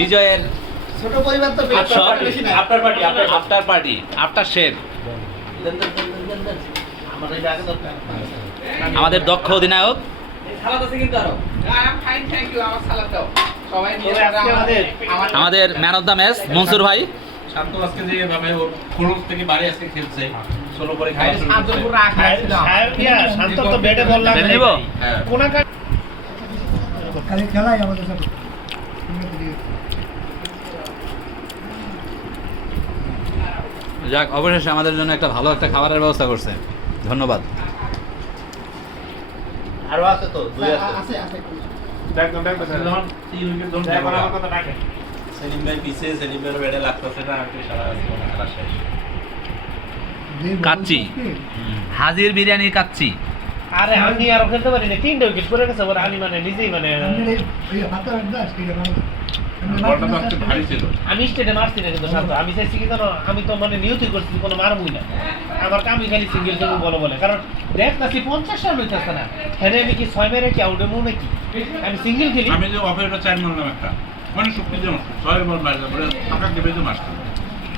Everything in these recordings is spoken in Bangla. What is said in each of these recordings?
বিজয়ের ছোট পরিবার তো after party after party after shave আমাদের দক্ষ অধিনায়ক। আমাদের man of the match Mansur ভাই। শান্ত আজকে যে ভাবে ওর খোলস থেকে বাড়ি আজকে খেলছে ষোলো করে শান্ত তো বেডে বললাম? হ্যাঁ। খেলাই আমাদের সাথে যাক অবশেষে আমাদের জন্য একটা ভালো একটা খাবারের ব্যবস্থা করছে। ধন্যবাদ। আরও আছে তো দুই আছে। আছে আছে যখন তিন উইকেট ধরে এখন আমার কথা ডাকে সেলিম ভাই পিছে সেলিম ভাইয়ের ব্যাটে লাগতেছে না আর সারা খেলা শেষ। কাচ্চি। হাজির বিরিয়ানির কাচ্চি। আরে আমি আর খেলতে পারি না তিনটা উইকেট করে গেছে ওর আমি মানে নিজেই মানে আমি স্টেটে মারছি না কিন্তু শান্ত আমি চাইছি কি জানো আমি তো মানে নিয়তি করছি কোনো মারবই না। আমার কামি খালি সিঙ্গেল খেলব বলো বলে। কারণ দেখ না পঞ্চাশ রান হইতেছে না। হ্যাঁ আমি কি ছয় মেরে কি আউটে মু নাকি? আমি সিঙ্গেল খেলি। আমি যে অফারটা চার মারলাম একটা। মানে শক্তি মারতো ছয় বল মারলাম পরে ফাঁকা দেবে তো মারতো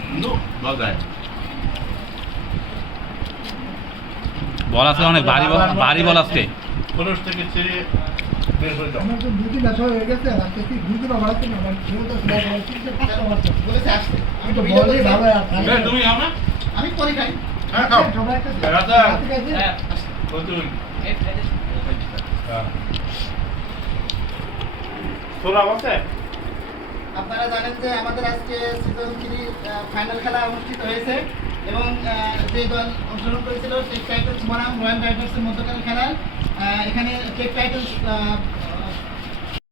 কিন্তু বল যায়। বল আছে অনেক ভারী বল ভারী বল আজকে খোলস থেকে ছেড়ে বের হয়ে যাও। আমার তো দুই দিন আসা হয়ে গেছে আজকে কি দুই দিন বাড়াতে না? মানে কেউ তো স্ল্যাব বলছি যে পাঁচটা মারছে বলেছে আসতে। আমি তো বলি ভালো আছে এই, তুমি খাও না আমি করি খাই হ্যাঁ খাও। সবাই একটা রাজা। ঠিক আছে ও তুমি হ্যাঁ। তোরা বলছে আপনারা জানেন যে আমাদের আজকে সিজন থ্রি ফাইনাল খেলা অনুষ্ঠিত হয়েছে। এবং যে দল অংশগ্রহণ করেছিল টেক টাইটেলস বনাম রয়্যাল রাইডার্সের মধ্যকার খেলায় এখানে টেক টাইটেলস